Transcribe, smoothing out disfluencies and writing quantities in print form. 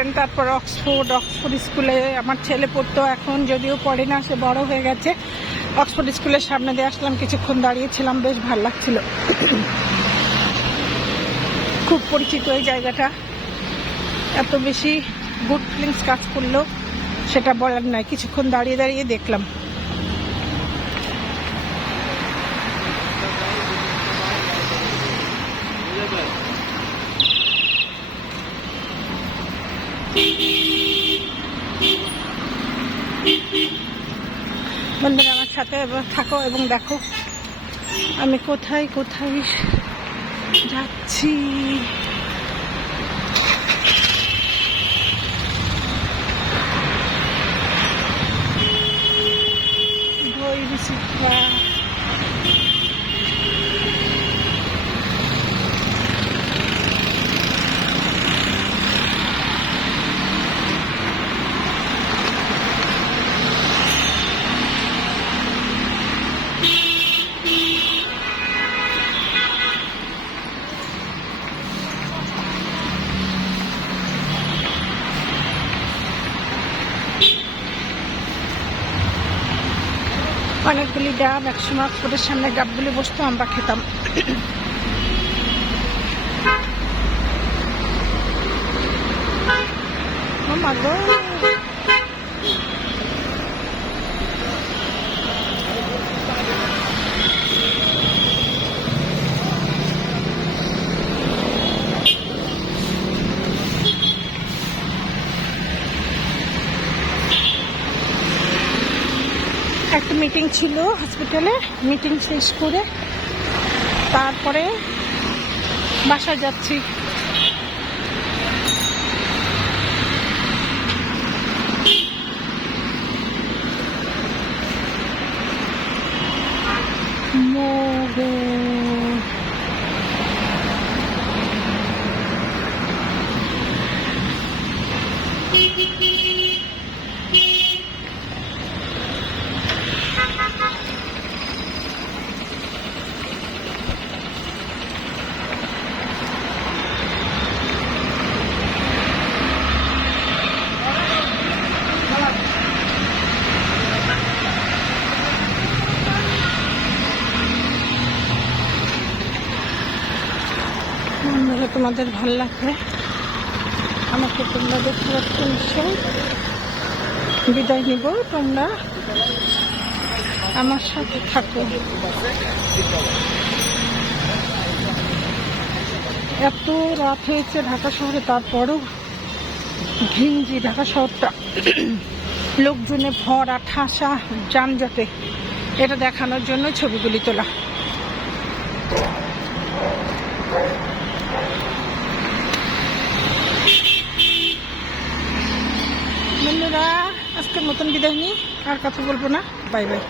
করেন। তারপর অক্সফোর্ড স্কুলে আমার ছেলে পড়তো, এখন যদিও পড়ে না, সে বড় হয়ে গেছে। অক্সফোর্ড স্কুলের সামনে দিয়ে আসলাম, কিছুক্ষণ দাঁড়িয়েছিলাম, বেশ ভালো লাগছিল। খুব পরিচিত এই জায়গাটা, এত বেশি গুড ফিলিংস কাজ করলো সেটা বলার নয়। কিছুক্ষণ দাঁড়িয়ে দাঁড়িয়ে দেখলাম। বন্ধুরা আমার সাথে থাকো এবং দেখো আমি কোথায় কোথায় যাচ্ছি। অনেকগুলি ডাব, একসময় অক্সফোর্ডের সামনে ডাবগুলি বসতো, আমরা খেতাম। একটা মিটিং ছিল হসপিটালে, মিটিং শেষ করে তারপরে বাসায় যাচ্ছি। তোমাদের ভালো লাগবে, আমাকে তোমরা দেখতে পাচ্ছ নিশ্চয়ই। বিদায় নিব, তোমরা আমার সাথে থাকো। এত রাত হয়েছে ঢাকা শহরে, তারপরও ঘিঞ্জি ঢাকা শহরটা লোকজনে ভরা, ঠাসা, যানজটে। এটা দেখানোর জন্য ছবিগুলি তোলা। বন্ধুরা আজকের মতন বিদায় নিই, আর কথা বলবো না। Bye bye.